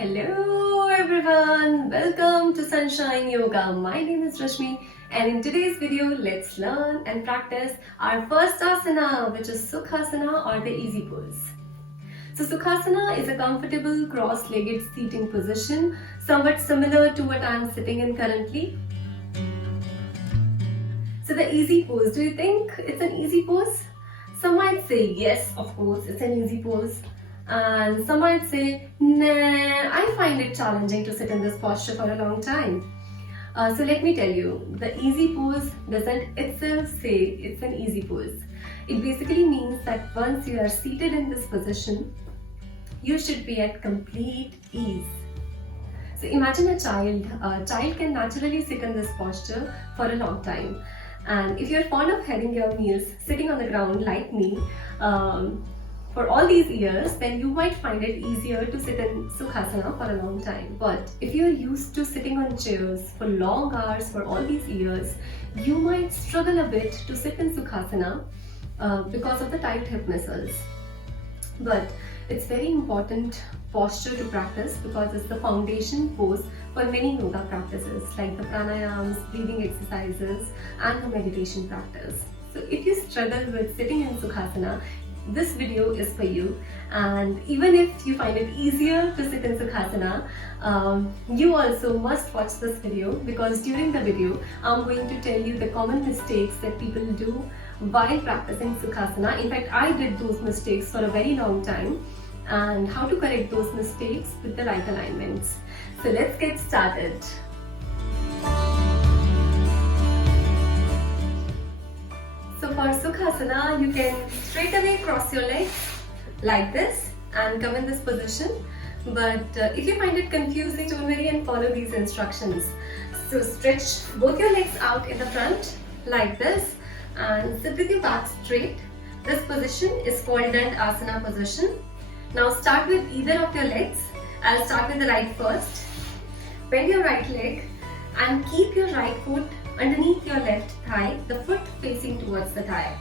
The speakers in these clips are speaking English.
Hello everyone, welcome to Sunshine Yoga. My name is Rashmi and in today's video let's learn and practice our first asana, which is Sukhasana or the easy pose. So Sukhasana is a comfortable cross-legged seating position, somewhat similar to what I am sitting in currently. So the easy pose, do you think it's an easy pose? Some might say yes, of course, it's an easy pose. And some might say, nah, I find it challenging to sit in this posture for a long time. So let me tell you, the easy pose doesn't itself say it's an easy pose. It basically means that once you are seated in this position, you should be at complete ease. So imagine a child. A child can naturally sit in this posture for a long time. And if you're fond of having your meals sitting on the ground like me, for all these years, then you might find it easier to sit in Sukhasana for a long time. But if you're used to sitting on chairs for long hours for all these years, you might struggle a bit to sit in Sukhasana because of the tight hip muscles. But it's very important posture to practice because it's the foundation pose for many yoga practices like the pranayams, breathing exercises and the meditation practice. So if you struggle with sitting in Sukhasana, this video is for you, and even if you find it easier to sit in Sukhasana, you also must watch this video because during the video I'm going to tell you the common mistakes that people do while practicing Sukhasana. In fact, I did those mistakes for a very long time and how to correct those mistakes with the right alignments. So let's get started. So for Sukhasana, you can straight away cross your legs like this and come in this position. But if you find it confusing, don't worry and follow these instructions. So stretch both your legs out in the front like this and sit with your back straight. This position is called Dandasana position. Now start with either of your legs. I'll start with the right first. Bend your right leg and keep your right foot underneath your left thigh, the foot facing towards the thigh.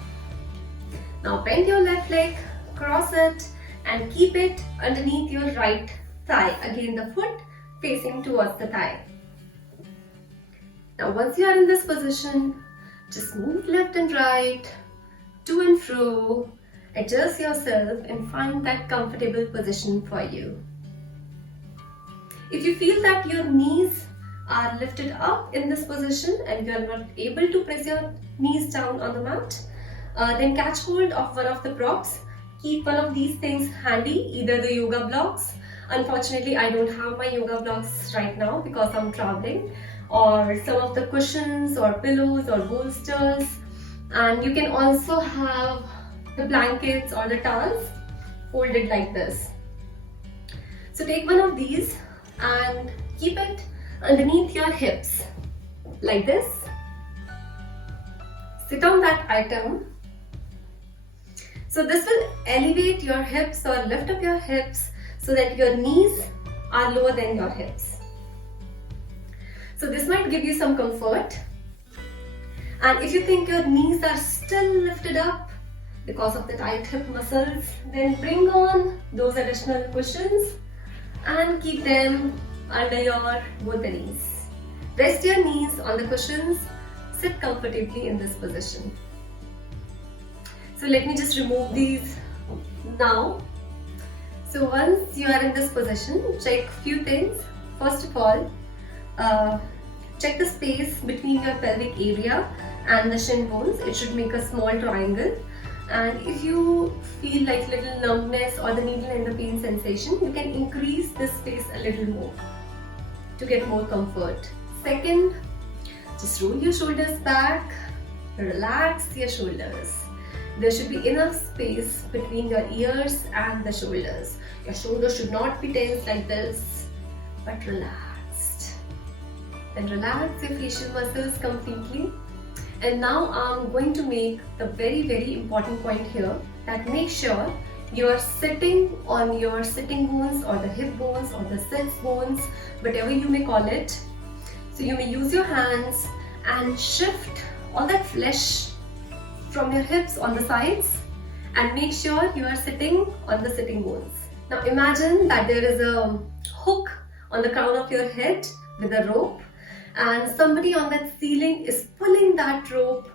Now bend your left leg, cross it and keep it underneath your right thigh. Again, the foot facing towards the thigh. Now once you are in this position, just move left and right, to and fro, adjust yourself and find that comfortable position for you. If you feel that your knees are lifted up in this position and you are not able to press your knees down on the mat, then catch hold of one of the props. Keep one of these things handy, either the yoga blocks. Unfortunately, I don't have my yoga blocks right now because I'm traveling, or some of the cushions or pillows or bolsters. And you can also have the blankets or the towels folded like this. So take one of these and keep it underneath your hips like this. Sit on that item. So this will elevate your hips or lift up your hips so that your knees are lower than your hips. So this might give you some comfort. And if you think your knees are still lifted up because of the tight hip muscles, then bring on those additional cushions and keep them under your both the knees. Rest your knees on the cushions. Sit comfortably in this position. So let me just remove these now. So once you are in this position, check few things. First of all, check the space between your pelvic area and the shin bones. It should make a small triangle. And if you feel like little numbness or the needle and the pain sensation, you can increase this space a little more to get more comfort. Second, just roll your shoulders back, relax your shoulders. There should be enough space between your ears and the shoulders. Your shoulders should not be tense like this, but relaxed. Then relax your facial muscles completely. And now I'm going to make the very important point here, that make sure you are sitting on your sitting bones or the hip bones or the sits bones, whatever you may call it. So you may use your hands and shift all that flesh from your hips on the sides and make sure you are sitting on the sitting bones. Now imagine that there is a hook on the crown of your head with a rope, and somebody on that ceiling is pulling that rope,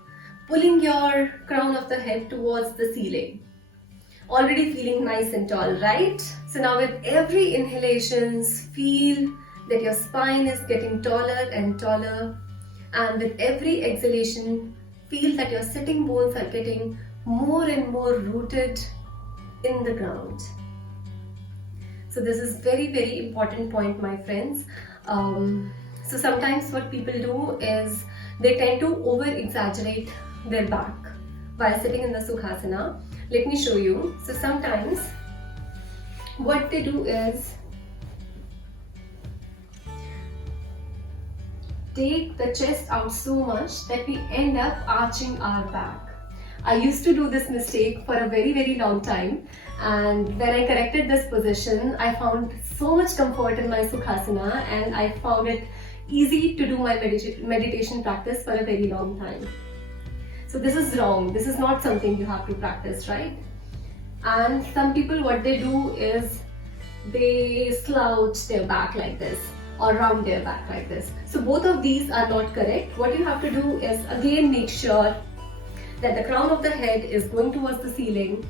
pulling your crown of the head towards the ceiling. Already feeling nice and tall, right? So now with every inhalations, feel that your spine is getting taller and taller, and with every exhalation, feel that your sitting bones are getting more and more rooted in the ground. So this is very important point, my friends. So sometimes what people do is they tend to over exaggerate their back while sitting in the Sukhasana. Let me show you. So sometimes what they do is take the chest out so much that we end up arching our back. I used to do this mistake for a very long time, and when I corrected this position, I found so much comfort in my Sukhasana, and I found it easy to do my meditation practice for a very long time. So this is wrong. This is not something you have to practice, right? And some people, what they do is they slouch their back like this or round their back like this. So both of these are not correct. What you have to do is again make sure that the crown of the head is going towards the ceiling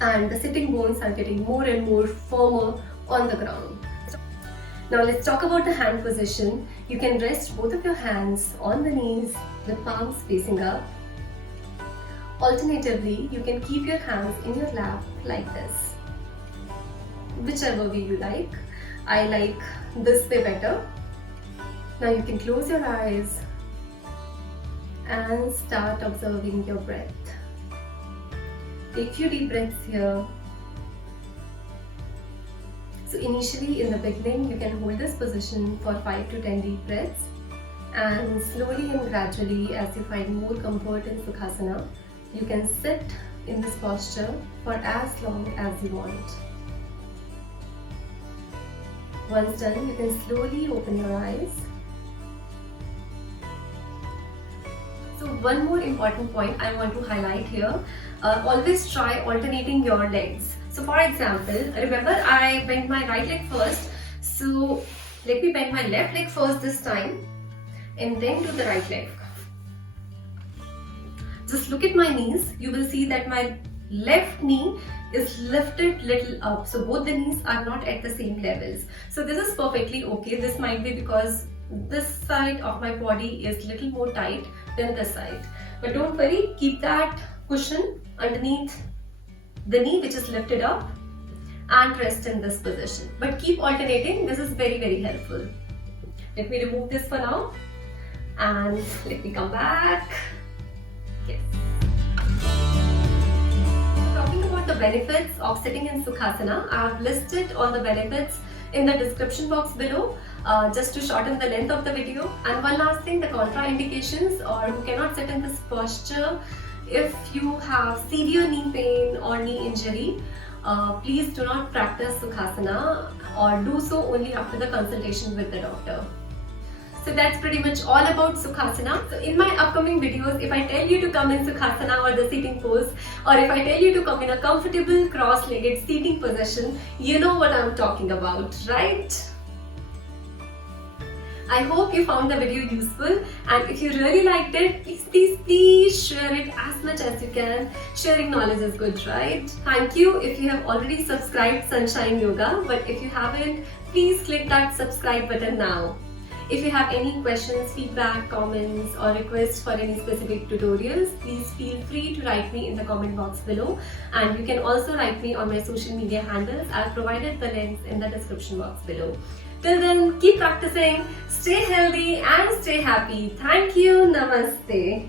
and the sitting bones are getting more and more firmer on the ground. Now let's talk about the hand position. You can rest both of your hands on the knees with palms facing up. Alternatively, you can keep your hands in your lap like this. Whichever way you like. I like this way better. Now you can close your eyes and start observing your breath. Take few deep breaths here. So initially in the beginning, you can hold this position for 5 to 10 deep breaths, and slowly and gradually, as you find more comfort in Sukhasana, you can sit in this posture for as long as you want. Once done, you can slowly open your eyes. So one more important point I want to highlight here, always try alternating your legs. So for example, remember I bent my right leg first, so let me bend my left leg first this time and then do the right leg. Just look at my knees, you will see that my left knee is lifted little up, so both the knees are not at the same levels. So this is perfectly okay. This might be because this side of my body is little more tight than this side, but don't worry, keep that cushion underneath the knee which is lifted up and rest in this position, but keep alternating. This is very helpful. Let me remove this for now and let me come back. Yes. Talking about the benefits of sitting in Sukhasana, I have listed all the benefits in the description box below, just to shorten the length of the video. And one last thing, the contraindications, or who cannot sit in this posture. If you have severe knee pain or knee injury, please do not practice Sukhasana, or do so only after the consultation with the doctor. So that's pretty much all about Sukhasana. So in my upcoming videos, if I tell you to come in Sukhasana or the seating pose, or if I tell you to come in a comfortable cross-legged seating position, you know what I'm talking about, right? I hope you found the video useful, and if you really liked it, please share it as much as you can. Sharing knowledge is good, right? Thank you if you have already subscribed Sunshine Yoga, but if you haven't, please click that subscribe button now. If you have any questions, feedback, comments or requests for any specific tutorials, please feel free to write me in the comment box below, and you can also write me on my social media handles. I've provided the links in the description box below. Till then, keep practicing, stay healthy and stay happy. Thank you. Namaste.